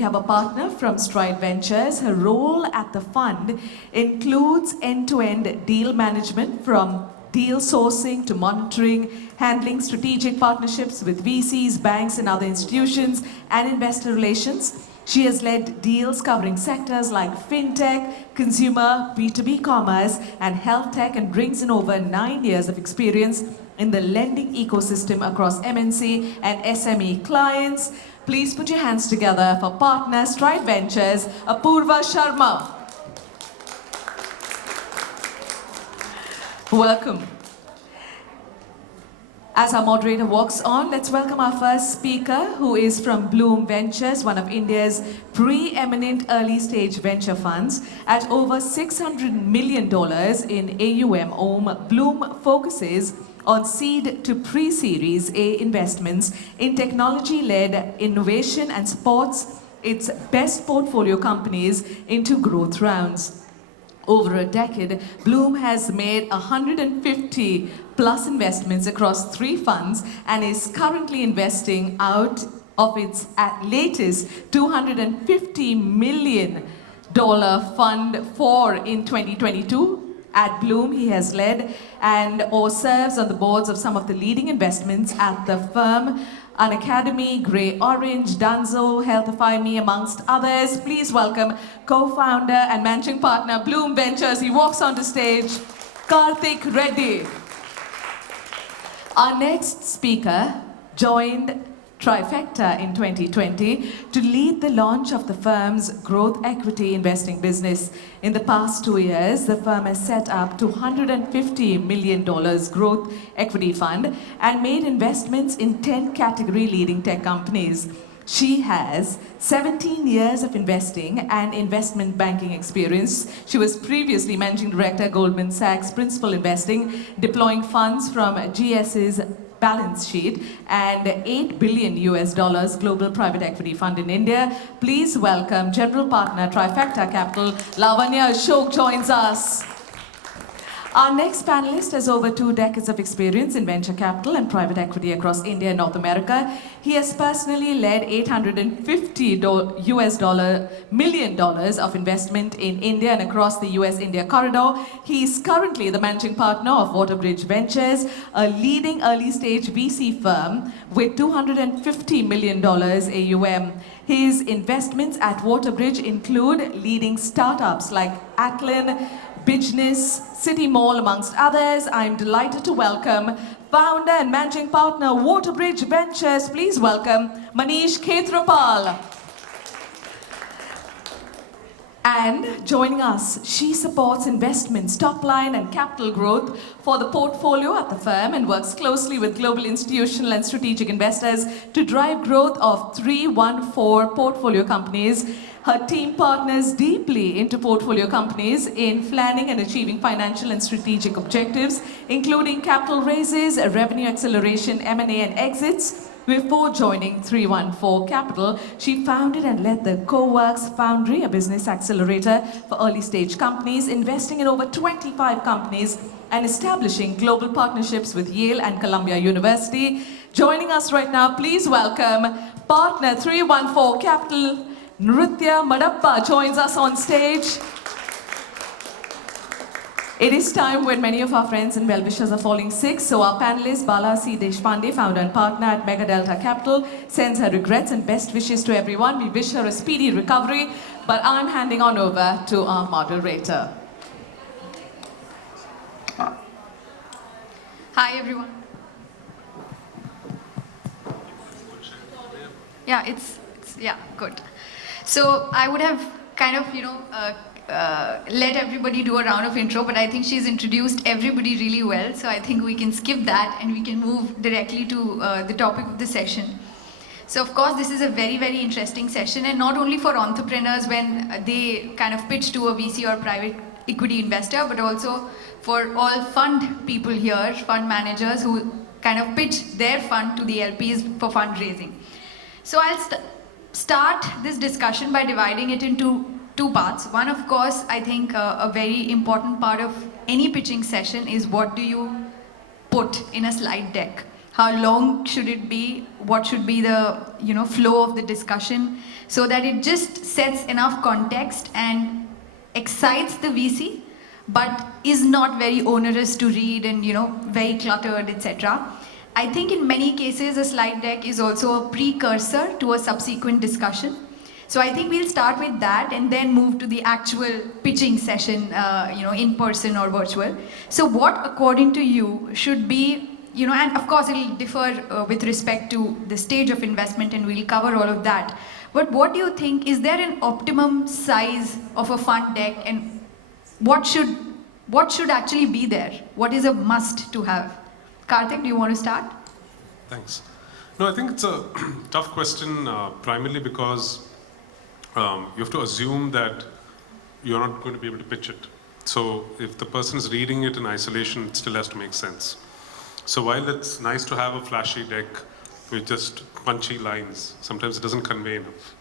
We have a partner from Stride Ventures. Her role at the fund includes end-to-end deal management from deal sourcing to monitoring, handling strategic partnerships with VCs, banks and other institutions, and investor relations. She has led deals covering sectors like fintech, consumer, B2B commerce, and health tech, and brings in over 9 years of experience in the lending ecosystem across MNC and SME clients. Please put your hands together for partner Stride Ventures, Apurva Sharma. Welcome. As our moderator walks on, let's welcome our first speaker, who is from Bloom Ventures, one of India's preeminent early-stage venture funds. At over $600 million in AUM, Bloom focuses on seed to pre-series A investments in technology-led innovation and supports its best portfolio companies into growth rounds. Over a decade, Bloom has made 150 plus investments across 3 funds and is currently investing out of its latest $250 million fund 4 in 2022. At Bloom, he has led or serves on the boards of some of the leading investments at the firm, An Academy, Grey Orange, Dunzo, Healthify Me, amongst others. Please welcome co-founder and managing partner, Bloom Ventures. He walks onto stage, Karthik Reddy. Our next speaker joined Trifecta in 2020 to lead the launch of the firm's growth equity investing business. In the past 2 years, the firm has set up $250 million growth equity fund and made investments in 10 category leading tech companies. She has 17 years of investing and investment banking experience. She was previously managing director, Goldman Sachs, principal investing, deploying funds from GS's balance sheet and $8 billion global private equity fund in India. Please welcome general partner Trifecta Capital, Lavanya Ashok joins us. Our next panelist has over 2 decades of experience in venture capital and private equity across India and North America. He has personally led $850 million of investment in India and across the US-India corridor. He is currently the managing partner of Waterbridge Ventures, a leading early-stage VC firm with $250 million AUM. His investments at Waterbridge include leading startups like Atlin, Business, City Mall, amongst others. I'm delighted to welcome founder and managing partner, Waterbridge Ventures. Please welcome Manish Khetrapal. And joining us, she supports investments, top line and capital growth for the portfolio at the firm and works closely with global institutional and strategic investors to drive growth of 314 portfolio companies. Her team partners deeply into portfolio companies in planning and achieving financial and strategic objectives, including capital raises, revenue acceleration, M&A and exits. Before joining 314 Capital, she founded and led the CoWorks Foundry, a business accelerator for early-stage companies, investing in over 25 companies and establishing global partnerships with Yale and Columbia University. Joining us right now, please welcome partner 314 Capital, Nritya Madappa joins us on stage. It is time when many of our friends and well-wishers are falling sick, so our panelist, Bala C. Deshpande, founder and partner at Mega Delta Capital, sends her regrets and best wishes to everyone. We wish her a speedy recovery, but I'm handing on over to our moderator. Hi, everyone. Yeah, it's good. So I would have kind of, let everybody do a round of intro, but I think she's introduced everybody really well, so I think we can skip that and we can move directly to the topic of the session. So of course, this is a very, very interesting session, and not only for entrepreneurs when they kind of pitch to a VC or private equity investor, but also for all fund people here, fund managers who kind of pitch their fund to the LPs for fundraising. So I'll start this discussion by dividing it into 2 parts. One, of course, I think a very important part of any pitching session is what do you put in a slide deck? how long should it be, what should be the flow of the discussion, so that it just sets enough context and excites the VC, but is not very onerous to read and very cluttered, etc. I think in many cases a slide deck is also a precursor to a subsequent discussion. So I think we'll start with that and then move to the actual pitching session, in person or virtual. So what, according to you, should be, and of course it'll differ with respect to the stage of investment, and we'll cover all of that. But what do you think, is there an optimum size of a fund deck, and what should actually be there? What is a must to have? Karthik, do you want to start? Thanks. No, I think it's a tough question, primarily because you have to assume that you're not going to be able to pitch it. So if the person is reading it in isolation, it still has to make sense. So while it's nice to have a flashy deck with just punchy lines, sometimes it doesn't convey enough.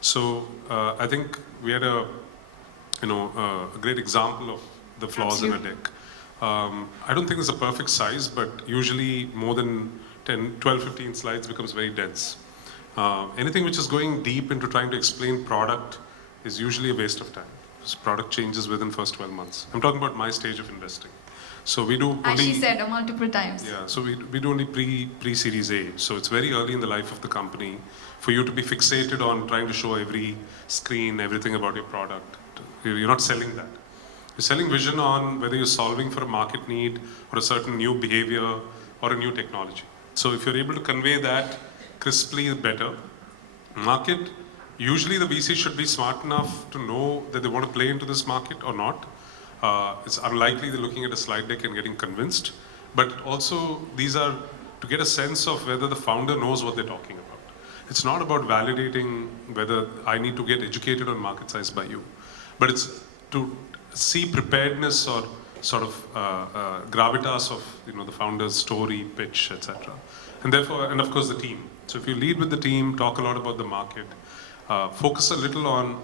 So I think we had a great example of the flaws in a deck. I don't think it's a perfect size, but usually more than 10, 12, 15 slides becomes very dense. Anything which is going deep into trying to explain product is usually a waste of time. Because product changes within first 12 months. I'm talking about my stage of investing. So we do only... As she said multiple times. Yeah, so we do only pre-Series A. So it's very early in the life of the company for you to be fixated on trying to show every screen, everything about your product. You're not selling that. You're selling vision on whether you're solving for a market need or a certain new behavior or a new technology. So if you're able to convey that crisply, better. Market, usually the VC should be smart enough to know that they want to play into this market or not. It's unlikely they're looking at a slide deck and getting convinced. But also, these are to get a sense of whether the founder knows what they're talking about. It's not about validating whether I need to get educated on market size by you. But it's to see preparedness or sort of gravitas of the founder's story, pitch, etc. And therefore, and of course the team. So if you lead with the team, talk a lot about the market, focus a little on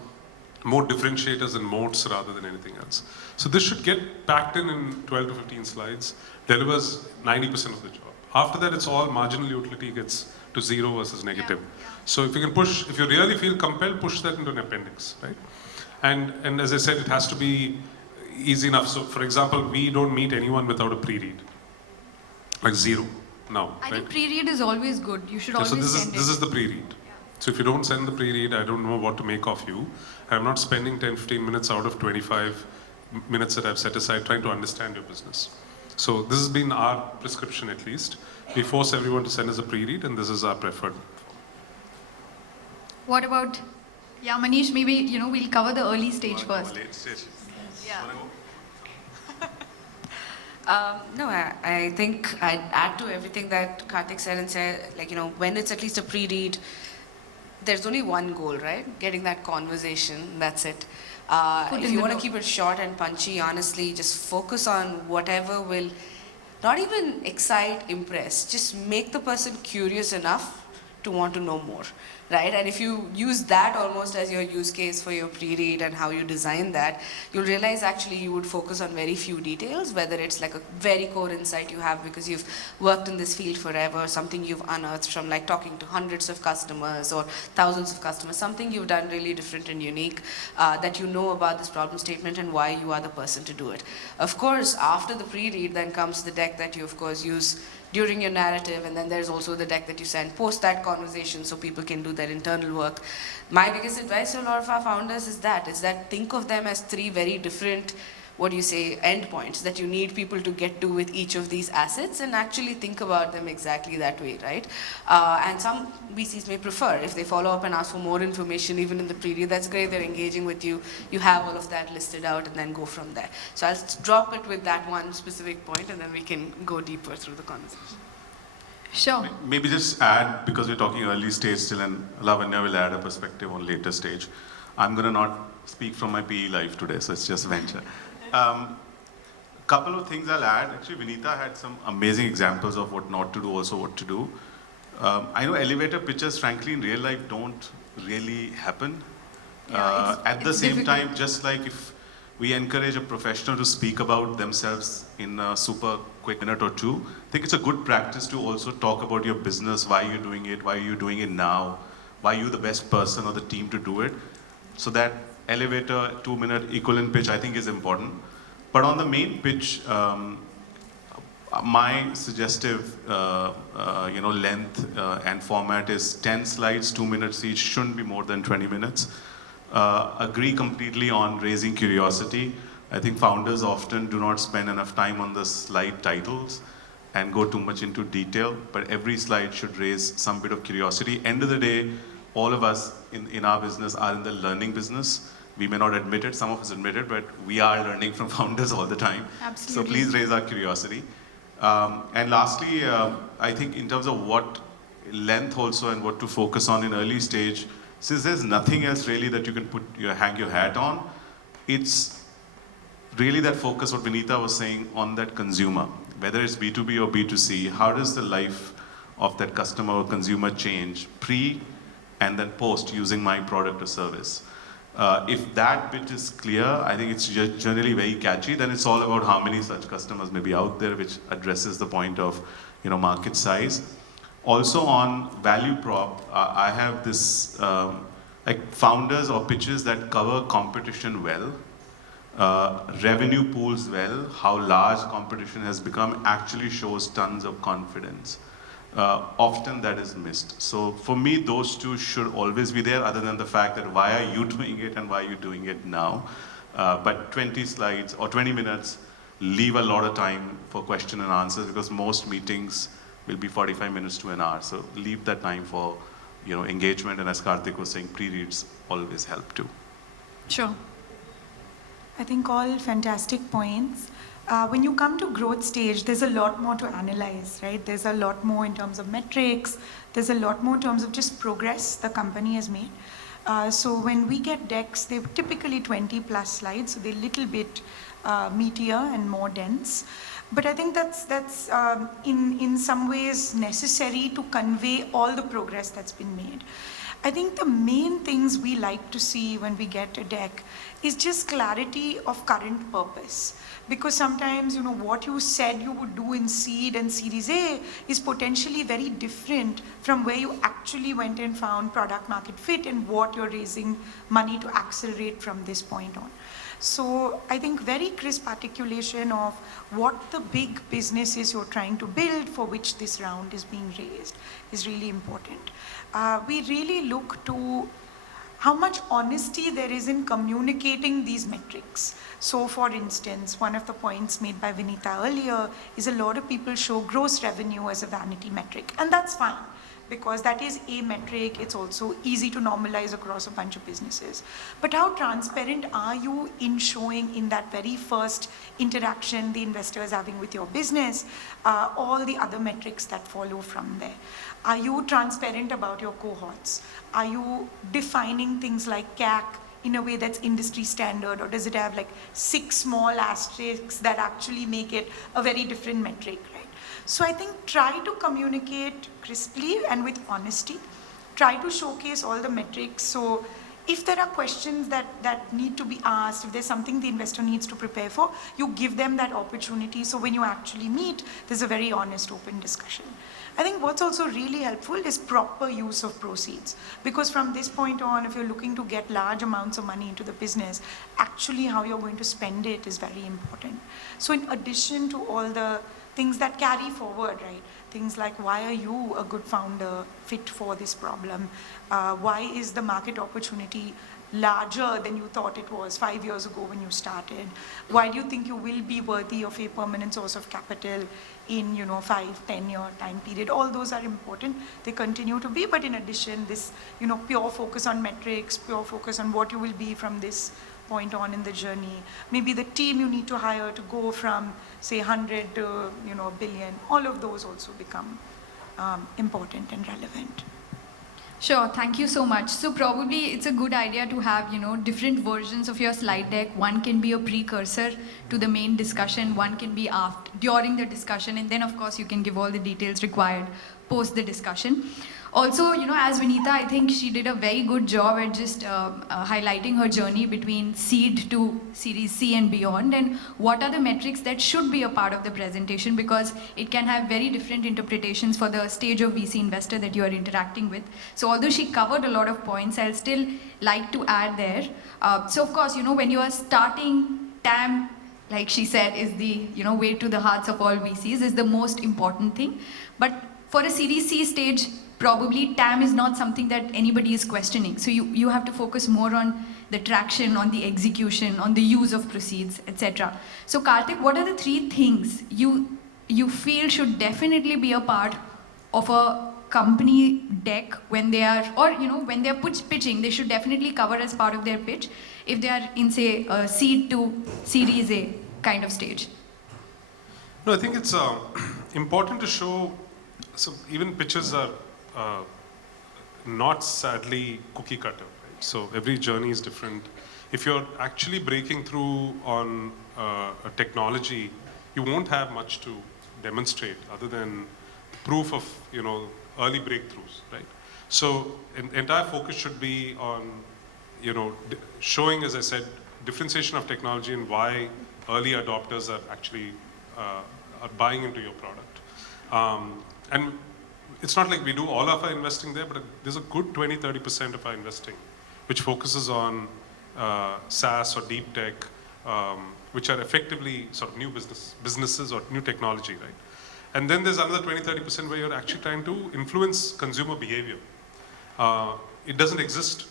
more differentiators and moats rather than anything else. So this should get packed in 12 to 15 slides, delivers 90% of the job. After that, it's all marginal utility gets to 0 versus negative. Yeah. So if you can push, if you really feel compelled, push that into an appendix, right? And as I said, it has to be easy enough. So for example, we don't meet anyone without a pre-read, like 0 now. I think pre-read is always good. You should always send it. This is the pre-read. Yeah. So if you don't send the pre-read, I don't know what to make of you. I'm not spending 10-15 minutes out of 25 minutes that I've set aside trying to understand your business. So this has been our prescription at least. We force everyone to send us a pre-read, and this is our preferred. What about, Manish, maybe, we'll cover the early stage first. Late stage. Yeah. No, I think I'd add to everything that Karthik said and said, when it's at least a pre-read, there's only one goal, right? Getting that conversation, that's it. If you want to keep it short and punchy, honestly, just focus on whatever will not even excite, impress, just make the person curious enough to want to know more, right? And if you use that almost as your use case for your pre-read and how you design that, you'll realize actually you would focus on very few details, whether it's like a very core insight you have because you've worked in this field forever, something you've unearthed from like talking to hundreds of customers or thousands of customers, something you've done really different and unique that you know about this problem statement and why you are the person to do it. Of course, after the pre-read then comes the deck that you of course use during your narrative, and then there's also the deck that you send post that conversation so people can do their internal work. My biggest advice to a lot of our founders is that think of them as 3 very different, endpoints that you need people to get to with each of these assets, and actually think about them exactly that way, right? And some VCs may prefer, if they follow up and ask for more information even in the pre-read, that's great, they're engaging with you, you have all of that listed out and then go from there. So I'll drop it with that one specific point and then we can go deeper through the conversation. Sure. Maybe just add, because we're talking early stage still, and Lavanya will add a perspective on later stage. I'm going to not speak from my PE life today, so it's just venture. Couple of things I'll add. Actually, Vinita had some amazing examples of what not to do, also what to do. I know elevator pitches, frankly, in real life don't really happen. At the same time, just like if we encourage a professional to speak about themselves in a super quick minute or two. I think it's a good practice to also talk about your business, why you're doing it, why you're doing it now, why you're the best person or the team to do it. So that elevator 2-minute equivalent pitch I think is important. But on the main pitch, my suggestive length and format is 10 slides, 2 minutes each, shouldn't be more than 20 minutes. Agree completely on raising curiosity. I think founders often do not spend enough time on the slide titles and go too much into detail, but every slide should raise some bit of curiosity. End of the day, all of us in our business are in the learning business. We may not admit it, some of us admit it, but we are learning from founders all the time. Absolutely. So please raise our curiosity. And lastly, I think in terms of what length also and what to focus on in early stage, since there's nothing else really that you can hang your hat on, it's really that focus, what Vinita was saying, on that consumer. Whether it's B2B or B2C, how does the life of that customer or consumer change pre and then post using my product or service? If that bit is clear, I think it's generally very catchy. Then it's all about how many such customers may be out there, which addresses the point of market size. Also on value prop, I have this like founders or pitches that cover competition well, revenue pools well, how large competition has become actually shows tons of confidence. Often that is missed. So for me, those two should always be there, other than the fact that why are you doing it and why are you doing it now? But 20 slides or 20 minutes leave a lot of time for question and answers, because most meetings will be 45 minutes to an hour. So leave that time for engagement, and as Karthik was saying, pre-reads always help too. Sure. I think all fantastic points. When you come to growth stage, there's a lot more to analyze, right? There's a lot more in terms of metrics. There's a lot more in terms of just progress the company has made. So when we get decks, they're typically 20 plus slides, so they're a little bit meatier and more dense. But I think that's in some ways necessary to convey all the progress that's been made. I think the main things we like to see when we get a deck is just clarity of current purpose. Because sometimes, what you said you would do in seed and Series A is potentially very different from where you actually went and found product market fit and what you're raising money to accelerate from this point on. So I think very crisp articulation of what the big business is you're trying to build for which this round is being raised is really important. We really look to how much honesty there is in communicating these metrics. So for instance, one of the points made by Vinita earlier is a lot of people show gross revenue as a vanity metric, and that's fine, because that is a metric. It's also easy to normalize across a bunch of businesses. But how transparent are you in showing in that very first interaction the investor is having with your business, all the other metrics that follow from there? Are you transparent about your cohorts? Are you defining things like CAC in a way that's industry standard, or does it have like 6 small asterisks that actually make it a very different metric, right? So I think try to communicate crisply and with honesty. Try to showcase all the metrics. So if there are questions that need to be asked, if there's something the investor needs to prepare for, you give them that opportunity. So when you actually meet, there's a very honest, open discussion. I think what's also really helpful is proper use of proceeds. Because from this point on, if you're looking to get large amounts of money into the business, actually how you're going to spend it is very important. So in addition to all the things that carry forward, right? Things like, why are you a good founder fit for this problem? Why is the market opportunity larger than you thought it was 5 years ago when you started? Why do you think you will be worthy of a permanent source of capital in 5-10 year time period? All those are important. They continue to be, but in addition, this pure focus on metrics, pure focus on what you will be from this point on in the journey. Maybe the team you need to hire to go from say 100 to a billion. All of those also become important and relevant. Sure, thank you so much. So probably it's a good idea to have, different versions of your slide deck. One can be a precursor to the main discussion, one can be during the discussion, and then of course you can give all the details required post the discussion. Also, as Vinita, I think she did a very good job at just highlighting her journey between seed to Series C and beyond, and what are the metrics that should be a part of the presentation, because it can have very different interpretations for the stage of VC investor that you are interacting with. So although she covered a lot of points, I'll still like to add there. So of course, when you are starting, TAM, like she said, is the way to the hearts of all VCs, is the most important thing. But for a Series C stage, probably TAM is not something that anybody is questioning. So you have to focus more on the traction, on the execution, on the use of proceeds, etc. So Karthik, what are the 3 things you feel should definitely be a part of a company deck when they are, or when they're pitching, they should definitely cover as part of their pitch if they are in, say, a seed to Series A kind of stage? No, I think it's important to show, so even pitches are not sadly cookie cutter, right? So every journey is different. If you're actually breaking through on a technology, you won't have much to demonstrate other than proof of early breakthroughs, right? So entire focus should be on showing, as I said, differentiation of technology and why early adopters are actually are buying into your product. And it's not like we do all of our investing there, but there's a good 20-30% of our investing which focuses on SaaS or deep tech, which are effectively sort of new businesses or new technology, right? And then there's another 20-30% where you're actually trying to influence consumer behavior. It doesn't exist.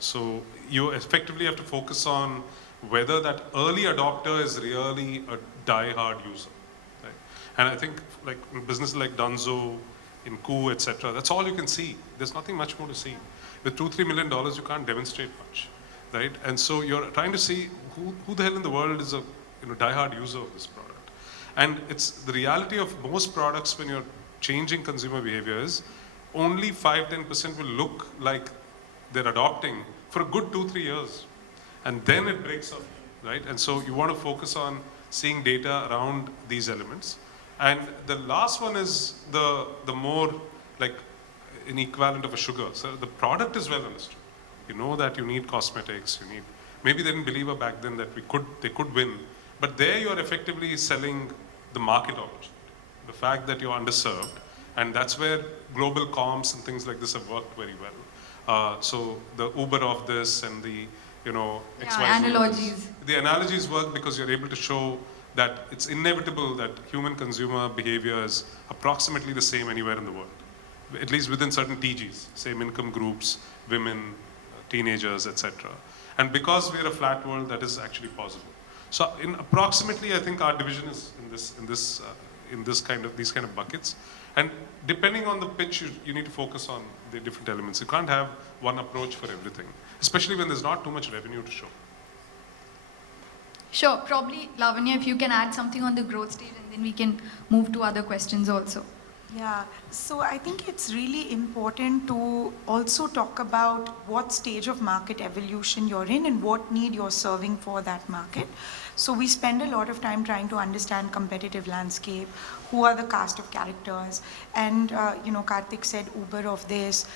So you effectively have to focus on whether that early adopter is really a die-hard user, right? And I think like in businesses like Dunzo, in Coup, etc., that's all you can see. There's nothing much more to see. With $2-3 million, you can't demonstrate much, right? And so you're trying to see who the hell in the world is a die-hard user of this product. And it's the reality of most products when you're changing consumer behavior is only 5-10% will look like they're adopting for a good 2-3 years. And then it breaks up, right? And so you want to focus on seeing data around these elements. And the last one is the more like an equivalent of a sugar. So the product is well understood. You know that you need cosmetics, you need, maybe they didn't believe back then that they could win, but there you're effectively selling the market opportunity, the fact that you're underserved, and that's where global comps and things like this have worked very well. So the Uber of this and the XYZ analogies. The analogies work because you're able to show that it's inevitable that human consumer behavior is approximately the same anywhere in the world, at least within certain TGs, same income groups, women, teenagers, etc. And because we're a flat world, that is actually possible. So in approximately, I think our division is in these kind of buckets. And depending on the pitch, you need to focus on the different elements. You can't have one approach for everything, especially when there's not too much revenue to show. Sure, probably Lavanya, if you can add something on the growth stage, and then we can move to other questions also. Yeah, so I think it's really important to also talk about what stage of market evolution you're in and what need you're serving for that market. So we spend a lot of time trying to understand competitive landscape, who are the cast of characters, and Karthik said Uber of this.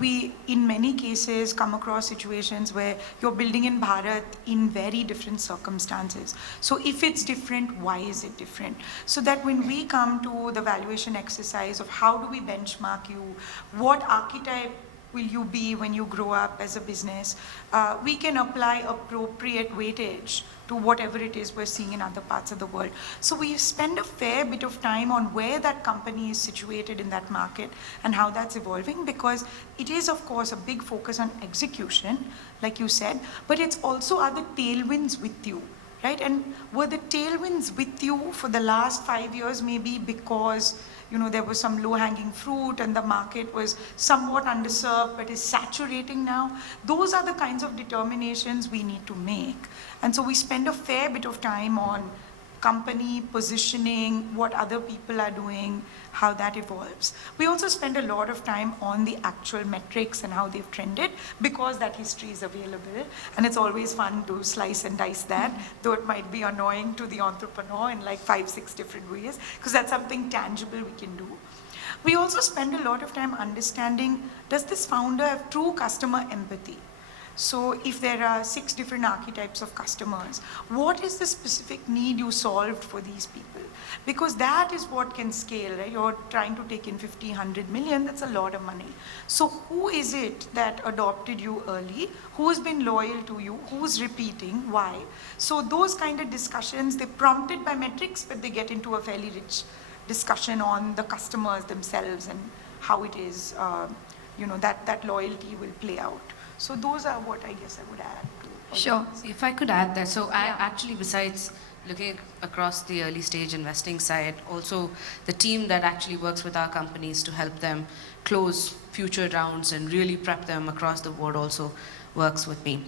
We, in many cases, come across situations where you're building in Bharat in very different circumstances. So if it's different, why is it different? So that when we come to the valuation exercise of how do we benchmark you, what archetype will you be when you grow up as a business, we can apply appropriate weightage to whatever it is we're seeing in other parts of the world. So we spend a fair bit of time on where that company is situated in that market and how that's evolving, because it is, of course, a big focus on execution, like you said, but it's also are the tailwinds with you, right? And were the tailwinds with you for the last 5 years maybe because there was some low-hanging fruit and the market was somewhat underserved but is saturating now? Those are the kinds of determinations we need to make. And so we spend a fair bit of time on company positioning, what other people are doing, how that evolves. We also spend a lot of time on the actual metrics and how they've trended, because that history is available, and it's always fun to slice and dice that, though it might be annoying to the entrepreneur in like 5-6 different ways, because that's something tangible we can do. We also spend a lot of time understanding, does this founder have true customer empathy? So if there are 6 different archetypes of customers, what is the specific need you solved for these people? Because that is what can scale, right? You're trying to take in 50, 100 million, that's a lot of money. So who is it that adopted you early? Who's been loyal to you? Who's repeating? Why? So those kind of discussions, they're prompted by metrics, but they get into a fairly rich discussion on the customers themselves and how it is, that loyalty will play out. So those are what I guess I would add to. Sure. If I could add that, so I Yeah. actually, besides looking across the early stage investing side, also the team that actually works with our companies to help them close future rounds and really prep them across the board also works with me.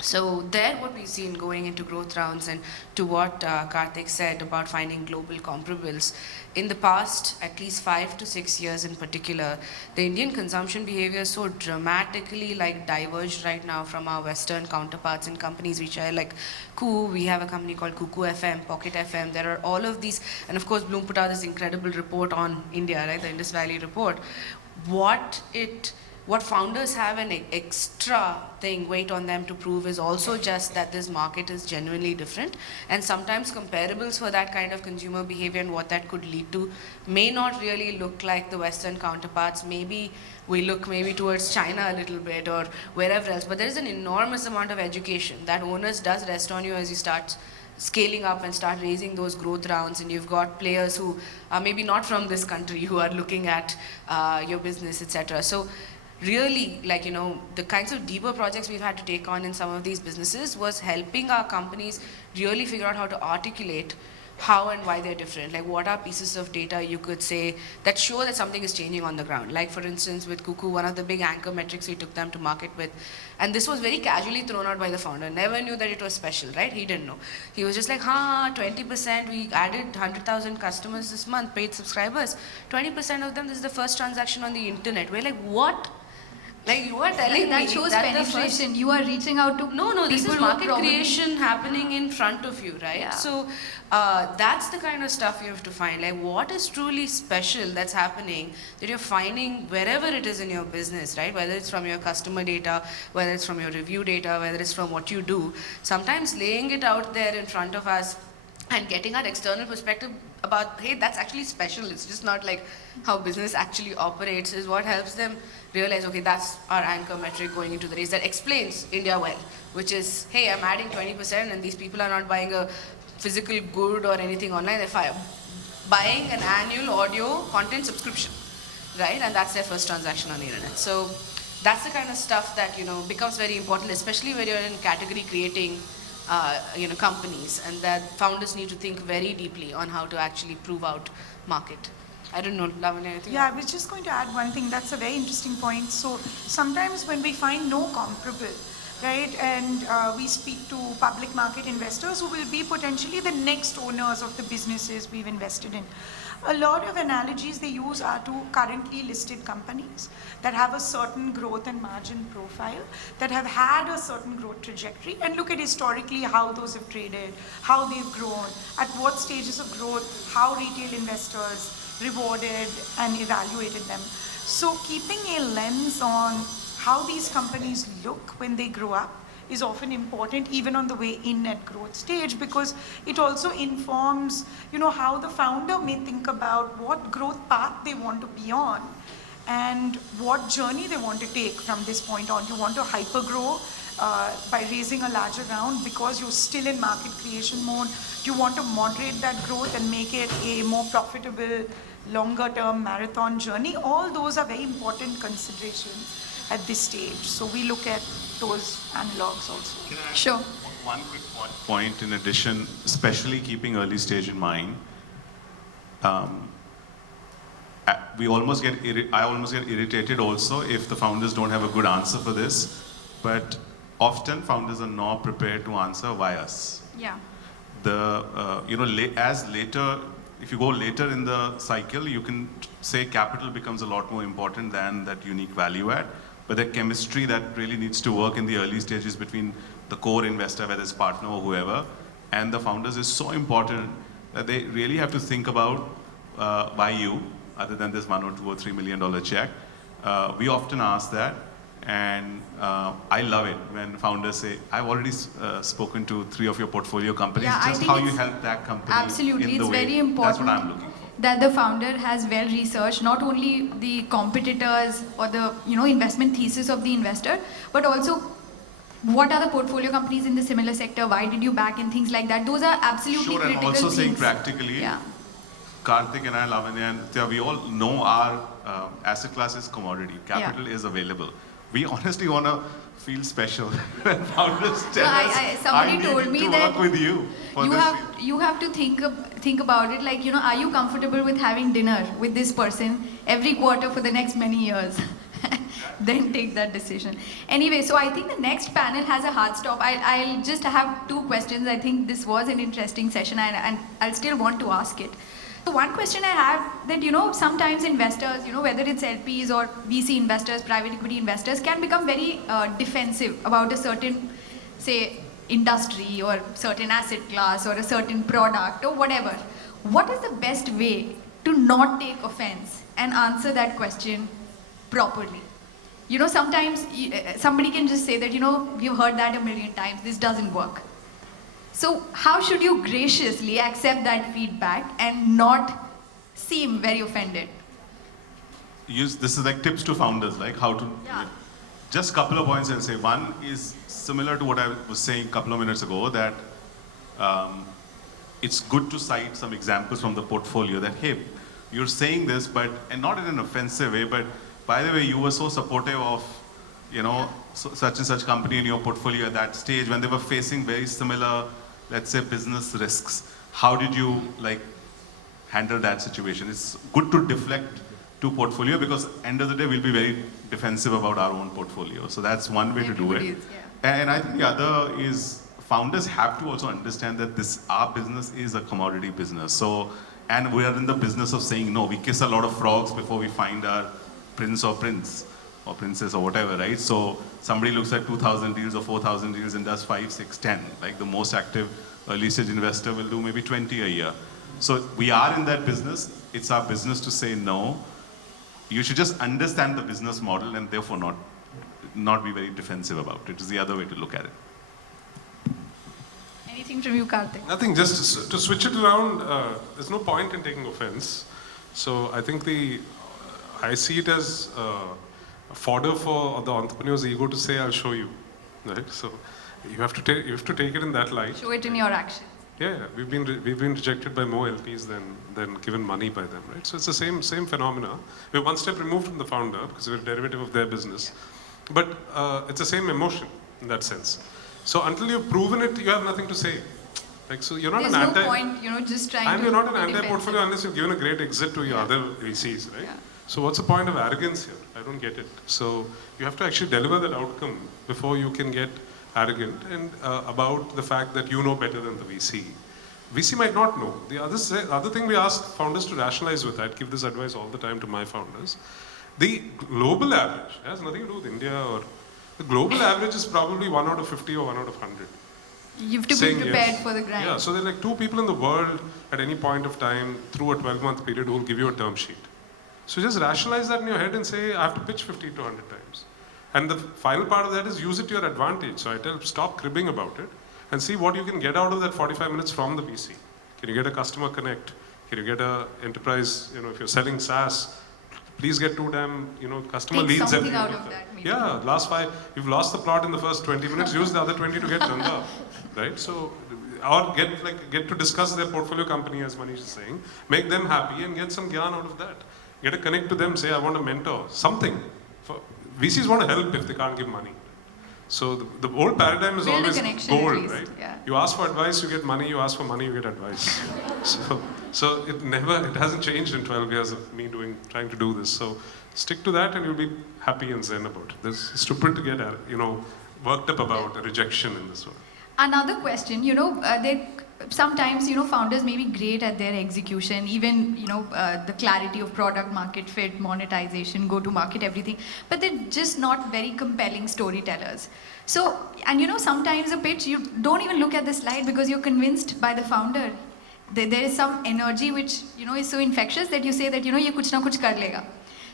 So there, what we've seen going into growth rounds, and to what Karthik said about finding global comparables, in the past, at least 5 to 6 years in particular, the Indian consumption behavior is so dramatically diverged right now from our Western counterparts in companies which are like Koo. We have a company called Kuku FM, Pocket FM. There are all of these, and of course, Bloom put out this incredible report on India, right? The Indus Valley report. What founders have an extra weight on them to prove is also just that this market is genuinely different, and sometimes comparables for that kind of consumer behavior and what that could lead to may not really look like the Western counterparts. Maybe we look towards China a little bit or wherever else, but there is an enormous amount of education that onus does rest on you as you start scaling up and start raising those growth rounds, and you've got players who are maybe not from this country who are looking at your business, etc. So really, the kinds of deeper projects we've had to take on in some of these businesses was helping our companies really figure out how to articulate how and why they're different. Like, what are pieces of data you could say that show that something is changing on the ground? Like, for instance, with Kuku, one of the big anchor metrics we took them to market with, and this was very casually thrown out by the founder, never knew that it was special, right? He didn't know. He was just like, 20%, we added 100,000 customers this month, paid subscribers. 20% of them, this is the first transaction on the internet. We're like, what? Like, you are telling That me shows that penetration. You are reaching out to No, this people is who are market probably- creation happening in front of you, right? Yeah. So that's the kind of stuff you have to find. Like, what is truly special that's happening that you're finding wherever it is in your business, right? Whether it's from your customer data, whether it's from your review data, whether it's from what you do. Sometimes laying it out there in front of us and getting our external perspective about, hey, that's actually special. It's just not like how business actually operates, is what helps them realize, okay, that's our anchor metric going into the race that explains India well, which is, hey, I'm adding 20% and these people are not buying a physical good or anything online, they're buying an annual audio content subscription, right? And that's their first transaction on the internet. So that's the kind of stuff that, becomes very important, especially when you're in category creating companies, and that founders need to think very deeply on how to actually prove out market. I don't know, Lavanya, anything? Yeah, I was just going to add one thing. That's a very interesting point. So sometimes when we find no comparable, right, and we speak to public market investors who will be potentially the next owners of the businesses we've invested in, a lot of analogies they use are to currently listed companies that have a certain growth and margin profile, that have had a certain growth trajectory, and look at historically how those have traded, how they've grown, at what stages of growth, how retail investors rewarded and evaluated them. So keeping a lens on how these companies look when they grow up is often important, even on the way in at growth stage, because it also informs, how the founder may think about what growth path they want to be on and what journey they want to take from this point on. You want to hyper grow by raising a larger round because you're still in market creation mode? Do you want to moderate that growth and make it a more profitable, longer term marathon journey? All those are very important considerations at this stage. So we look at those analogs also. Sure. One quick point in addition, especially keeping early stage in mind. I almost get irritated also if the founders don't have a good answer for this, but often founders are not prepared to answer why us. Yeah. If you go later in the cycle, you can say capital becomes a lot more important than that unique value add. But the chemistry that really needs to work in the early stages between the core investor, whether it's partner or whoever, and the founders is so important that they really have to think about why you, other than this $1 or $2 or $3 million check. We often ask that, and I love it when founders say, I've already spoken to 3 of your portfolio companies, Yeah, I just think how you it's- help that company Absolutely, in the it's way. very important. That's what I'm looking for. That the founder has well researched not only the competitors or the investment thesis of the investor, but also what are the portfolio companies in the similar sector, why did you back, and things like that. Those are absolutely Sure, and critical also saying things. practically, Yeah. Karthik and I, Lavanya and Nitya, we all know our asset class is commodity. Capital is available. We honestly want to feel special when founders tell us, Somebody I told need me to that work with you. For this reason." you have to think about it like, are you comfortable with having dinner with this person every quarter for the next many years? Then take that decision. Anyway, so I think the next panel has a hard stop. I'll just have 2 questions. I think this was an interesting session, and I'll still want to ask it. So one question I have that, sometimes investors, whether it's LPs or VC investors, private equity investors, can become very defensive about a certain, say, industry or certain asset class or a certain product or whatever. What is the best way to not take offense and answer that question properly? Sometimes somebody can just say that, we've heard that a million times, this doesn't work. So how should you graciously accept that feedback and not seem very offended? This is like tips to founders, like how to. Yeah. Just a couple of points I'll say. One is similar to what I was saying a couple of minutes ago, that it's good to cite some examples from the portfolio that, hey, you're saying this, and not in an offensive way, but by the way, you were so supportive of, such and such company in your portfolio at that stage when they were facing very similar, let's say, business risks. How did you handle that situation? It's good to deflect to portfolio, because end of the day we'll be very defensive about our own portfolio. So that's one way to do it. And I think the other is founders have to also understand that our business is a commodity business. So, and we are in the business of saying no. We kiss a lot of frogs before we find our prince or princess or whatever, right? So somebody looks at 2,000 deals or 4,000 deals and does 5, 6, 10. Like the most active early stage investor will do maybe 20 a year. So we are in that business. It's our business to say no. You should just understand the business model and therefore not be very defensive about it. It's the other way to look at it. Anything from you, Karthik? Nothing, just to switch it around, there's no point in taking offense. So I think I see it as fodder for the entrepreneur's ego to say, I'll show you, right? So you have to take it in that light. Show it in your action. Yeah, we've been rejected by more LPs than given money by them, right? So it's the same phenomena. We're one step removed from the founder because we're a derivative of their business, but it's the same emotion in that sense. So until you've proven it, you have nothing to say. So you're not There's an no point, just trying and to. you're not an be anti-portfolio defensive. unless you've given a great exit to your other VCs, right? Yeah. So what's the point of arrogance here? I don't get it. So you have to actually deliver that outcome before you can get arrogant and about the fact that you know better than the VC. VC might not know. The other thing we ask founders to rationalize with, I'd give this advice all the time to my founders. The global average has nothing to do with India, or the global average is probably 1 out of 50 or 1 out of 100. You have to be Saying prepared yes. for the grind. Yeah, so there are like 2 people in the world at any point of time through a 12-month period who will give you a term sheet. So just rationalize that in your head and say, I have to pitch 50 to 100 times. And the final part of that is use it to your advantage. So I tell, stop cribbing about it and see what you can get out of that 45 minutes from the VC. Can you get a customer connect? Can you get a enterprise, if you're selling SaaS, please get 2 damn, customer Take leads something every out month. of that meeting. Yeah, last 5, you've lost the plot in the first 20 minutes, use the other 20 to get Ranga, right? So, or get to discuss their portfolio company, as Manish is saying, make them happy and get some gyan out of that. Get a connect to them, say, I want a mentor, something. VCs want to help if they can't give money. So the old paradigm is Build a always connection at gold, least, right? yeah. You ask for advice, you get money. You ask for money, you get advice. So it hasn't changed in 12 years of me trying to do this. So stick to that, and you'll be happy and zen about it. It's stupid to get worked up about rejection in this world. Another question, sometimes, founders may be great at their execution, even, the clarity of product market fit, monetization, go to market, everything, but they're just not very compelling storytellers. So, and sometimes a pitch, you don't even look at the slide because you're convinced by the founder there is some energy which, you know, is so infectious that you say that, you know, ye kuch na kuch kar lega.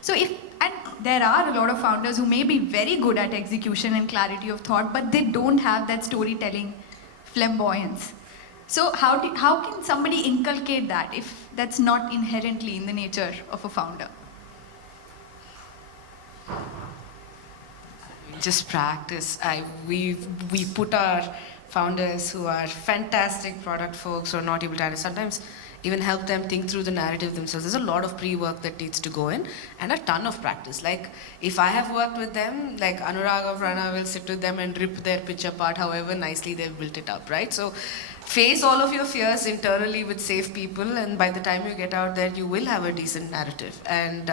So and there are a lot of founders who may be very good at execution and clarity of thought, but they don't have that storytelling flamboyance. So how can somebody inculcate that if that's not inherently in the nature of a founder? Just practice. We put our founders who are fantastic product folks or not able to sometimes even help them think through the narrative themselves. There's a lot of pre-work that needs to go in and a ton of practice. Like if I have worked with them, like Anurag or Prana will sit with them and rip their pitch apart however nicely they've built it up, right? So face all of your fears internally with safe people, and by the time you get out there, you will have a decent narrative. And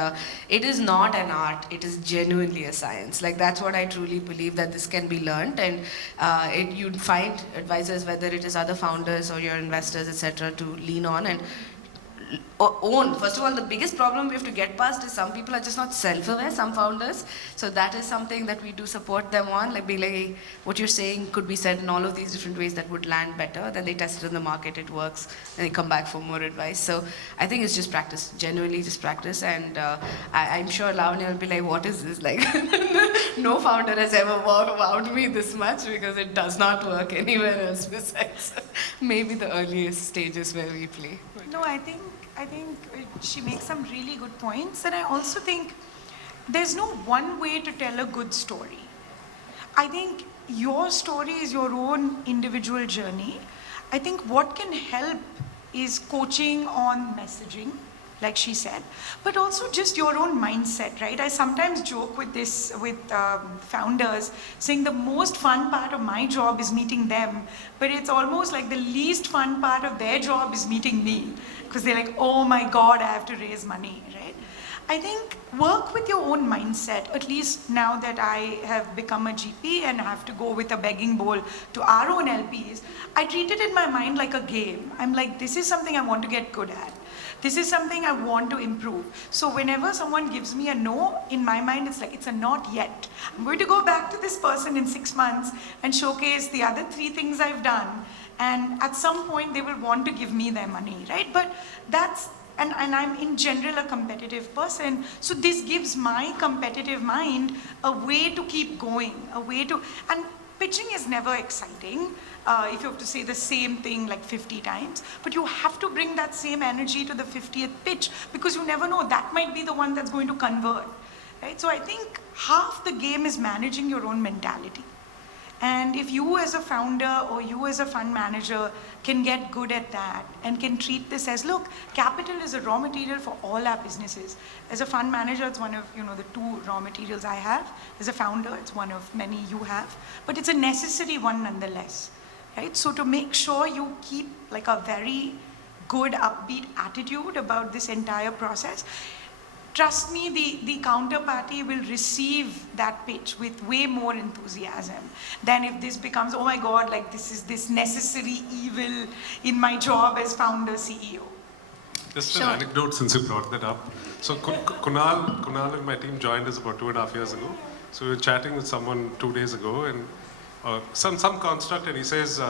it is not an art, it is genuinely a science. Like that's what I truly believe, that this can be learned, and you'd find advisors, whether it is other founders or your investors, etc., to lean on and own. First of all, the biggest problem we have to get past is some people are just not self-aware, some founders. So that is something that we do support them on, like be like, hey, what you're saying could be said in all of these different ways that would land better. Then they test it in the market, it works, then they come back for more advice. So I think it's just practice, genuinely just practice. And I'm sure Lavanya will be like, what is this? Like, no founder has ever wowed me this much, because it does not work anywhere else besides maybe the earliest stages where we play. No, I think she makes some really good points, and I also think there's no one way to tell a good story. I think your story is your own individual journey. I think what can help is coaching on messaging, like she said, but also just your own mindset, right? I sometimes joke with founders, saying the most fun part of my job is meeting them, but it's almost like the least fun part of their job is meeting me, because they're like, oh my God, I have to raise money, right? I think work with your own mindset. At least now that I have become a GP and have to go with a begging bowl to our own LPs, I treat it in my mind like a game. I'm like, this is something I want to get good at. This is something I want to improve. So whenever someone gives me a no, in my mind it's like, it's a not yet. I'm going to go back to this person in 6 months and showcase the other 3 things I've done. And at some point they will want to give me their money, right? But that's, and I'm in general a competitive person, so this gives my competitive mind a way to keep going, a way to, and pitching is never exciting if you have to say the same thing like 50 times, but you have to bring that same energy to the 50th pitch, because you never know, that might be the one that's going to convert, right? So I think half the game is managing your own mentality. And if you as a founder or you as a fund manager can get good at that and can treat this as, look, capital is a raw material for all our businesses. As a fund manager, it's one of the 2 raw materials I have. As a founder, it's one of many you have. But it's a necessary one nonetheless, right? So to make sure you keep like a very good upbeat attitude about this entire process, trust me, the counterparty will receive that pitch with way more enthusiasm than if this becomes, oh my God, like this is this necessary evil in my job as founder CEO. Just an anecdote since you brought that up. So Kunal and my team joined us about 2.5 years ago. So we were chatting with someone 2 days ago, and some construct, and he says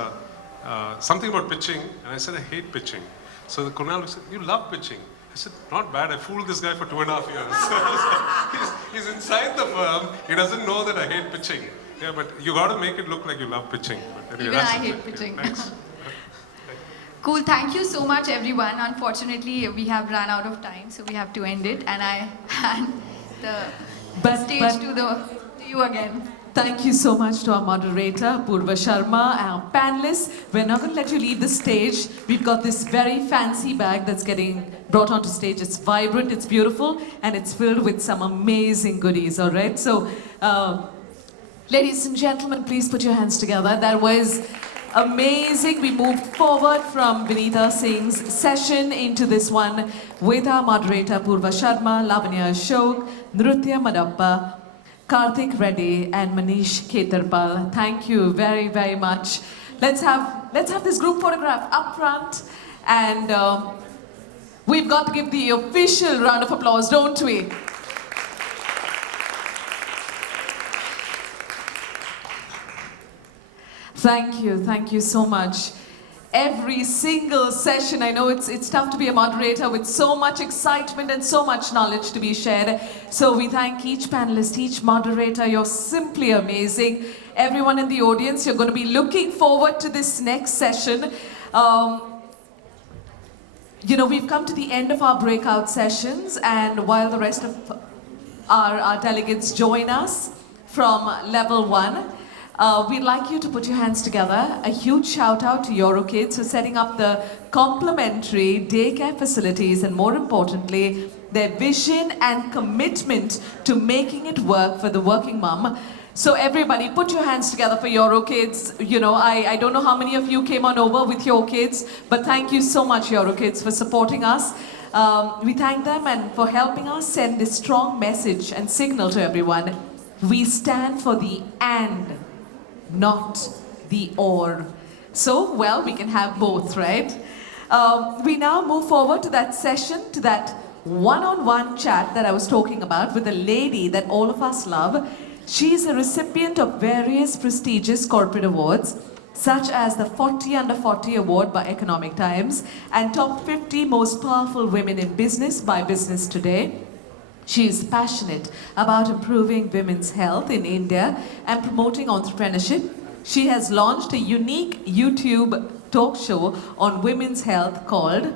something about pitching, and I said, I hate pitching. So Kunal said, you love pitching. I said, not bad, I fooled this guy for 2.5 years. he's inside the firm, he doesn't know that I hate pitching. Yeah, but you got to make it look like you love pitching. But anyway, even I hate pitching. Yeah, thanks. Cool, thank you so much everyone. Unfortunately, we have run out of time, so we have to end it. And I hand the stage to you again. Thank you so much to our moderator, Purva Sharma, our panelists. We're not going to let you leave the stage. We've got this very fancy bag that's getting brought onto stage. It's vibrant, it's beautiful, and it's filled with some amazing goodies, all right? So, ladies and gentlemen, please put your hands together. That was amazing. We moved forward from Vinita Singh's session into this one with our moderator, Purva Sharma, Lavanya Ashok, Nrutya Madappa, Karthik Reddy and Manish Ketarpal. Thank you very, very much. Let's have this group photograph up front, and we've got to give the official round of applause, don't we? Thank you so much. every single session. I know it's tough to be a moderator with so much excitement and so much knowledge to be shared. So we thank each panelist, each moderator. You're simply amazing. Everyone in the audience, you're going to be looking forward to this next session. You know, we've come to the end of our breakout sessions, and while the rest of our delegates join us from level 1, we'd like you to put your hands together. A huge shout out to EuroKids for setting up the complimentary daycare facilities, and more importantly, their vision and commitment to making it work for the working mum. So everybody, put your hands together for EuroKids. You know, I don't know how many of you came on over with your kids, but thank you so much, EuroKids, for supporting us. We thank them and for helping us send this strong message and signal to everyone. We stand for the and, not the or. So, well, we can have both, right? We now move forward to that session, to that one-on-one chat that I was talking about with a lady that all of us love. She's a recipient of various prestigious corporate awards, such as the 40 Under 40 Award by Economic Times and Top 50 Most Powerful Women in Business by Business Today. She is passionate about improving women's health in India and promoting entrepreneurship. She has launched a unique YouTube talk show on women's health called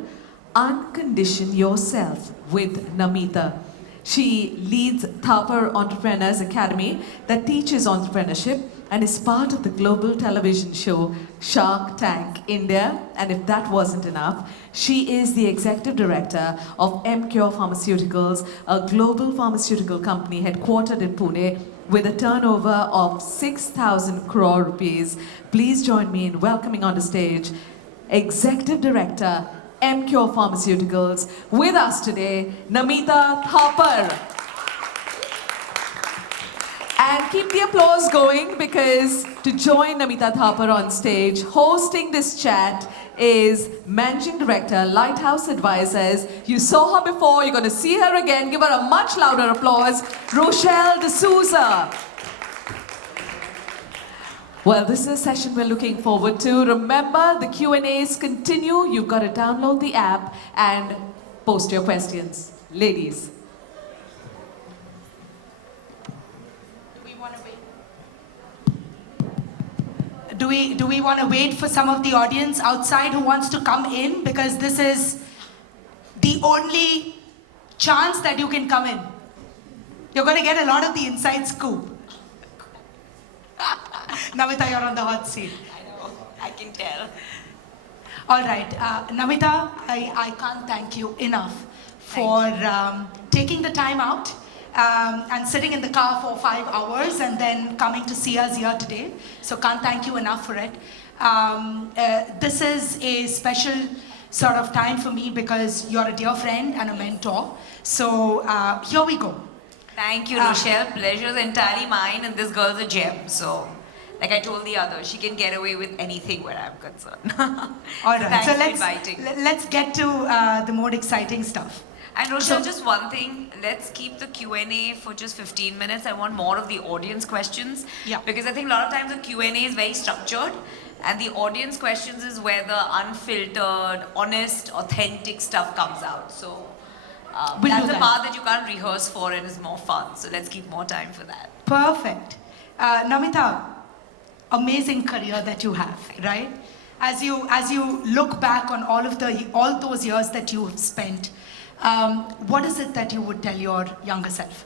Uncondition Yourself with Namita. She leads Thapar Entrepreneurs Academy that teaches entrepreneurship and is part of the global television show Shark Tank India. And if that wasn't enough, she is the executive director of MCure Pharmaceuticals, a global pharmaceutical company headquartered in Pune with a turnover of 6,000 crore rupees. Please join me in welcoming on the stage Executive Director, MCure Pharmaceuticals, with us today, Namita Thapar. And keep the applause going, because to join Namita Thapar on stage, hosting this chat is Managing Director, Lighthouse Advisors. You saw her before, you're going to see her again. Give her a much louder applause, Rochelle D'Souza. Well, this is a session we're looking forward to. Remember, the Q&As continue. You've got to download the app and post your questions. Ladies. Do we want to wait for some of the audience outside who wants to come in? Because this is the only chance that you can come in. You're going to get a lot of the inside scoop. Namita, you're on the hot seat. I know, I can tell. All right, Namita, I can't thank you enough for taking the time out and sitting in the car for 5 hours and then coming to see us here today. So can't thank you enough for it. This is a special sort of time for me because you're a dear friend and a mentor. So here we go. Thank you, Rochelle. Pleasure's entirely mine, and this girl's a gem. So, like I told the others, she can get away with anything where I'm concerned. All right, so let's get to the more exciting stuff. And Rochelle, just one thing, let's keep the Q&A for just 15 minutes. I want more of the audience questions. Yeah. Because I think a lot of times the Q&A is very structured, and the audience questions is where the unfiltered, honest, authentic stuff comes out. So that's the part that you can't rehearse for and is more fun. So let's keep more time for that. Perfect. Namita, amazing career that you have, right? As you look back on all those years that you have spent, what is it that you would tell your younger self?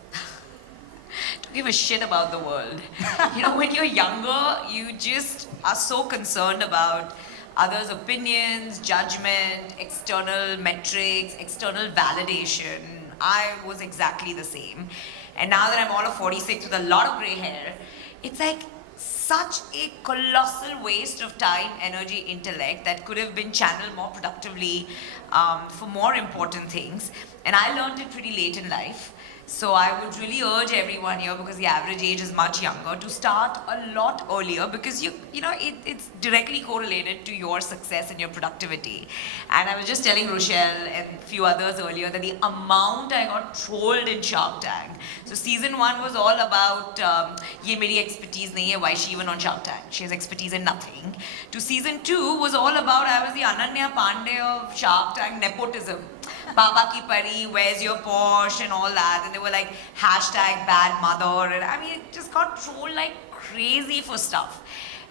Don't give a shit about the world. You know, when you're younger, you just are so concerned about others' opinions, judgment, external metrics, external validation. I was exactly the same. And now that I'm all of 46 with a lot of gray hair, it's like such a colossal waste of time, energy, intellect that could have been channeled more productively for more important things. And I learned it pretty late in life. So I would really urge everyone here, because the average age is much younger, to start a lot earlier, because it's directly correlated to your success and your productivity. And I was just telling Rochelle and a few others earlier that the amount I got trolled in Shark Tank. So season 1 was all about ye meri expertise nahi hai, why is she even on Shark Tank? She has expertise in nothing. To season 2 was all about I was the Ananya Pandey of Shark Tank, nepotism. Baba ki pari, where's your Porsche and all that, and they were like hashtag bad mother, and I mean it just got trolled like crazy for stuff.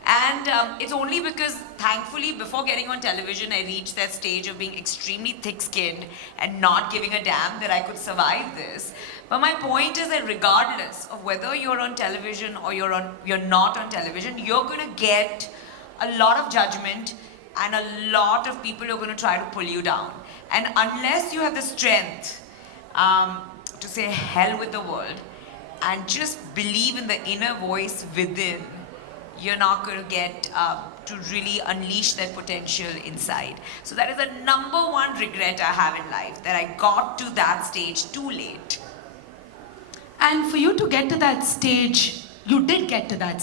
And it's only because thankfully before getting on television I reached that stage of being extremely thick-skinned and not giving a damn that I could survive this. But my point is that regardless of whether you're on television or you're not on television, you're going to get a lot of judgment and a lot of people who are going to try to pull you down. And unless you have the strength to say hell with the world and just believe in the inner voice within, you're not going to get to really unleash that potential inside. So that is the number one regret I have in life, that I got to that stage too late. And for you to get to that stage, you did get to that